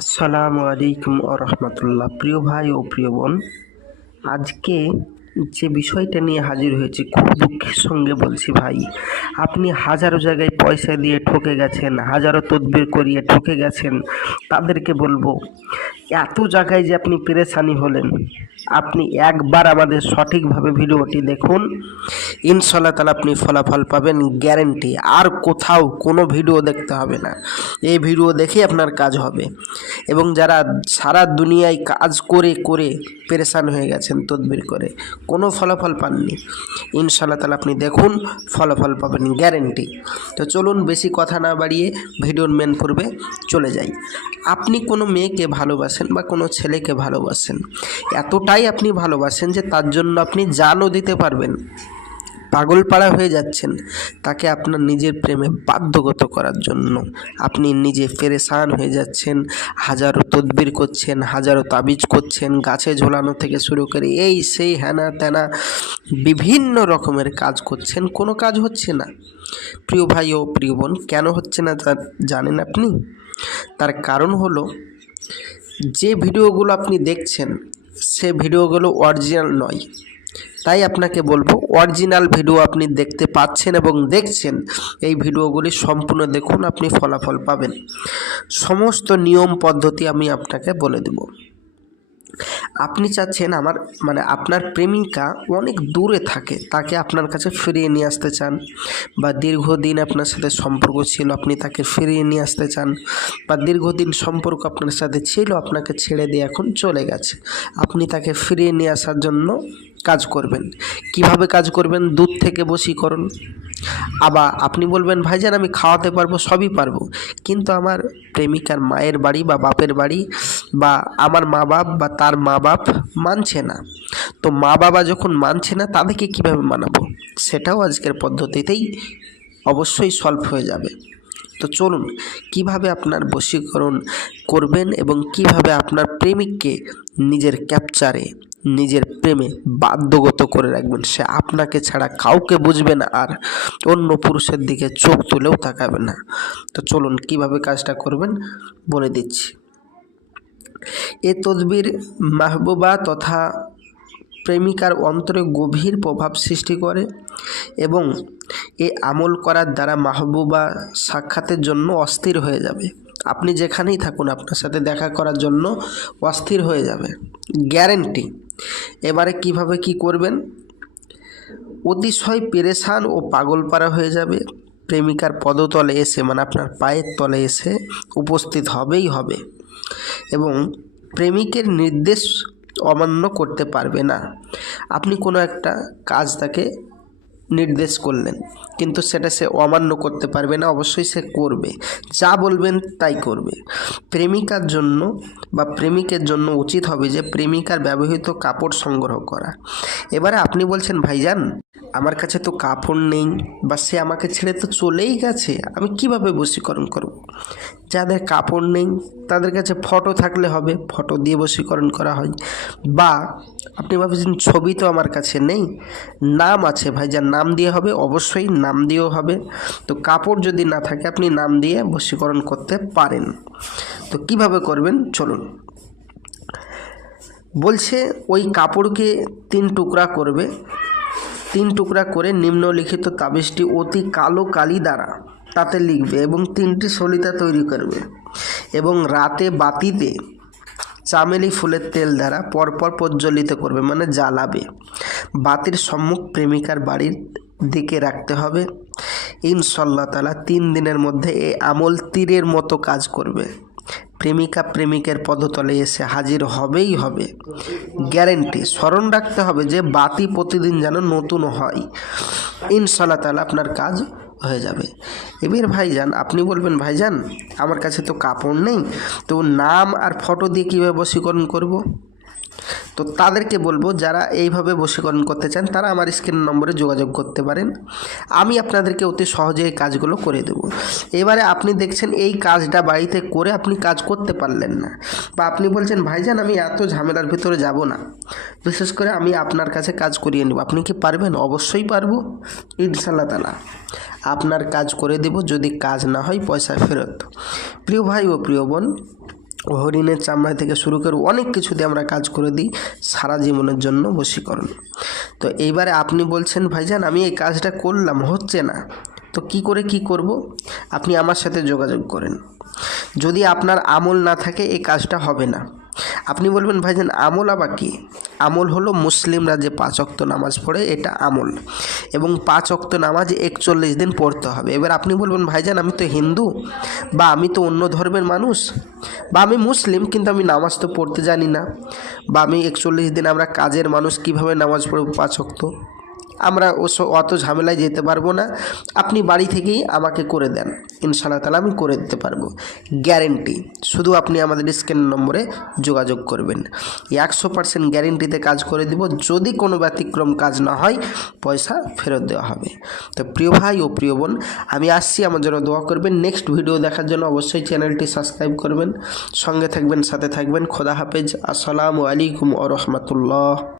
আসসালামু আলাইকুম রহমতুল্লাহ। প্রিয় ভাই ও প্রিয় বোন, আজকে যে বিষয়টা নিয়ে হাজির হয়েছি খুব দুঃখের সঙ্গে বলছি ভাই, আপনি হাজারো জায়গায় পয়সা দিয়ে ঠকে গেছেন, হাজারো তদবির করিয়ে ঠকে গেছেন। তাদেরকে বলবো, এত জায়গায় যে আপনি পেরেশানি হলেন, আপনি একবার আমাদের সঠিকভাবে ভিডিওটি দেখুন, ইনশাল্লাহ তাহলে আপনি ফলাফল পাবেন গ্যারেন্টি। আর কোথাও কোনো ভিডিও দেখতে হবে না, এই ভিডিও দেখেই আপনার কাজ হবে। এবং যারা সারা দুনিয়ায় কাজ করে করে পেরেশান হয়ে গেছেন তদবির করে, কোনো ফলাফল পাননি, ইনশাল্লাহ তাহলে আপনি দেখুন, ফলাফল পাবেন গ্যারেন্টি। তো চলুন বেশি কথা না বাড়িয়ে ভিডিওর মেন পর্বে চলে যাই। আপনি কোনো মেয়েকে ভালোবাসেন বা কোনো ছেলেকে ভালোবাসেন, এতটাই আপনি ভালোবাসেন যে তার জন্য আপনি জানও দিতে পারবেন, পাগলপাড়া হয়ে যাচ্ছেন তাকে আপনার নিজের প্রেমে বাধ্যগত করার জন্য। আপনি নিজে পেরেশান হয়ে যাচ্ছেন, হাজারো তদবির করছেন, হাজারো তাবিজ করছেন, গাছে ঝোলানো থেকে শুরু করে এই সেই হ্যানা ত্যানা বিভিন্ন রকমের কাজ করছেন, কোনো কাজ হচ্ছে না। প্রিয় ভাই ও প্রিয় বোন, কেন হচ্ছে না তা জানেন আপনি? তার কারণ হলো, যে ভিডিওগুলো আপনি দেখছেন সে ভিডিওগুলো অরিজিনাল নয়। তাই আপনাকে বলবো, অরিজিনাল ভিডিও আপনি দেখতে পাচ্ছেন এবং দেখছেন, এই ভিডিওগুলি সম্পূর্ণ দেখুন, আপনি ফলাফল পাবেন। সমস্ত নিয়ম পদ্ধতি আমি আপনাকে বলে দেব। আপনি চাচ্ছেন আপনার প্রেমিকা অনেক দূরে থাকে, তাকে আপনার কাছে ফিরিয়ে নিয়ে আসতে চান, বা দীর্ঘদিন আপনার সাথে সম্পর্ক ছিল, আপনি তাকে ফিরিয়ে নিয়ে আসতে চান, বা দীর্ঘদিন সম্পর্ক আপনার সাথে ছিল, আপনাকে ছেড়ে দিয়ে এখন চলে গেছে, আপনি তাকে ফিরিয়ে নিয়ে আসার জন্য কাজ করবেন। কিভাবে কাজ করবেন? দূর থেকে বশীকরণ। আবার আপনি বলবেন, ভাইজান আমি খাওয়াতে পারবো, সবই পারবো, কিন্তু আমার প্রেমিকার মায়ের বাড়ি বা বাপের বাড়ি বা আমার মা বাপ বা তার মা বাপ মানছে না। তো মা বাবা যখন মানছে না, তাদেরকে কিভাবে মানাবো? সেটাও আজকের পদ্ধতিতেই অবশ্যই সলভ হয়ে যাবে। তো চলুন, কিভাবে আপনার বশীকরণ করবেন এবং কিভাবে আপনার প্রেমিককে নিজের ক্যাপচারে, নিজের প্রেমে বাধ্যগত করে রাখবেন, সে আপনাকে ছাড়া কাউকে বুঝবে না, আর অন্য পুরুষের দিকে চোখ তুলেও তাকাবে না। তো চলুন কিভাবে কাজটা করবেন বলে দিচ্ছি। এ তদবির মাহবুবা তথা প্রেমিকার অন্তরে গভীর প্রভাব সৃষ্টি করে এবং এ আমল করার দ্বারা মাহবুবা সাক্ষাতের জন্য অস্থির হয়ে যাবে। আপনি যেখানেই থাকুন, আপনার সাথে দেখা করার জন্য অস্থির হয়ে যাবে, গ্যারেন্টি। এবারে কিভাবে কি করবেন? অতিশয় পেরেশান ও পাগলপাড়া হয়ে যাবে, প্রেমিকার পদতলে এসে, আপনার পায়ের তলে এসে উপস্থিত হবেই হবে, এবং প্রেমিকের নির্দেশ অমান্য করতে পারবে না। আপনি কোনো একটা কাজ তাকে নির্দেশ করলেন, কিন্তু সেটা সে অমান্য করতে পারবে না, অবশ্যই সে করবে, যা বলবেন তাই করবে। প্রেমিকার জন্য বা প্রেমিকের জন্য উচিত হবে যে প্রেমিকার ব্যবহৃত কাপড় সংগ্রহ করা। এবারে আপনি বলছেন, ভাইজান আমার কাছে তো কাপড় নেই, বা সে আমাকে ছেড়ে তো চলেই গেছে, আমি কিভাবে বশীকরণ করব? যাদের কাপড় নেই তাদের কাছে ফটো থাকলে হবে, ফটো দিয়ে বশীকরণ করা হয়। বা আপনি ভাবছেন ছবি তো আমার কাছে নেই, নাম আছে, ভাইজান নাম দিয়ে হবে, অবশ্যই নাম দিয়েও হবে। তো কাপড় যদি না থাকে, আপনি নাম দিয়ে বশীকরণ করতে পারেন। তো কিভাবে করবেন চলুন। বলছে ওই কাপড়কে 3 টুকরা করবে, 3 টুকরা করে নিম্নলিখিত তাবিজটি অতি কালো কালি দ্বারা তাতে লিখবে এবং 3টি সলিতা তৈরি করবে, এবং রাতে বাতিতে চামেলি ফুলের তেল দ্বারা পরপর প্রজ্বলিত করবে, জ্বালাবে। বাতির সম্মুখ প্রেমিকার বাড়ির দিকে রাখতে হবে। ইনশাল্লাহ তাআলা 3 দিনের মধ্যে এই আমল তীরের মতো কাজ করবে। প্রেমিকা প্রেমিকের পদতলে এসে হাজির হবেই হবে, গ্যারেন্টি। স্মরণ রাখতে হবে যে বাতি প্রতিদিন যেন নতুন হয়, ইনশাল্লাহ তাআলা আপনার কাজ হয়ে যাবে। এবার ভাইজান আপনি বলবেন, ভাইজান আমার কাছে তো কাপড় নেই, তো নাম আর ফটো দিয়ে কীভাবে বশীকরণ করব? তো তাদেরকে বলবো, যারা এইভাবে বশীকরণ করতে চান তারা আমার স্ক্রিন নম্বরে যোগাযোগ করতে পারেন, আমি আপনাদেরকে অতি সহজে এই কাজগুলো করে দেব। এবারে আপনি দেখছেন এই কাজটা বাড়িতে করে আপনি কাজ করতে পারলেন না, বা আপনি বলছেন, ভাইজান আমি এত ঝামেলার ভিতরে যাব না, বিশেষ করে আমি আপনার কাছে কাজ করিয়ে নেব। আপনি কি পারবেন? অবশ্যই পারবো, ইনশাল্লাহ তাআলা আপনার কাজ করে দেব। যদি কাজ না হয় পয়সা ফেরত। প্রিয় ভাই ও প্রিয় বোন, হরিণের চামড়া থেকে শুরু করে অনেক কিছুতে আমরা কাজ করে দিই সারা জীবনের জন্য বশীকরণ। তো এইবারে আপনি বলছেন ভাইজান আমি এই কাজটা করলাম, হচ্ছে না, তো কি করে কি করব? আপনি আমার সাথে যোগাযোগ করেন। যদি আপনার আমল না থাকে এই কাজটা হবে না। আপনি বলবেন ভাইজান আমল আবার কি? আমল হলো মুসলিমরা যে 5 ওয়াক্ত নামাজ পড়ে, এটা আমল। এবং 5 ওয়াক্ত নামাজ 41 দিন পড়তে হবে। এবার আপনি বলবেন ভাইজান আমি তো হিন্দু, বা আমি তো অন্য ধর্মের মানুষ, বা আমি মুসলিম কিন্তু আমি নামাজ তো পড়তে জানি না, বা আমি 41 দিন আমরা কাজের মানুষ কিভাবে নামাজ পড়ব 5 ওয়াক্ত? আমরা অত ঝামেলায় যেতে পারবো না। আপনি বাড়ি থেকেই আমাকে করে দেন, ইনশাআল্লাহ তাআলা আমি করে দিতে পারবো, গ্যারেন্টি। শুধু আপনি আমাদের স্ক্যান নম্বরে যোগাযোগ করবেন, 100% গ্যারেন্টিতে কাজ করে দিব। যদি কোনো ব্যতিক্রম কাজ না হয় পয়সা ফেরত দেওয়া হবে। তো প্রিয় ভাই ও প্রিয় বোন, আমি আসছি, আমার জন্য দোয়া করবেন। নেক্সট ভিডিও দেখার জন্য অবশ্যই চ্যানেলটি সাবস্ক্রাইব করবেন, সঙ্গে থাকবেন, সাথে থাকবেন। খোদা হাফেজ। আসসালামু আলাইকুম ওয়া রাহমাতুল্লাহ।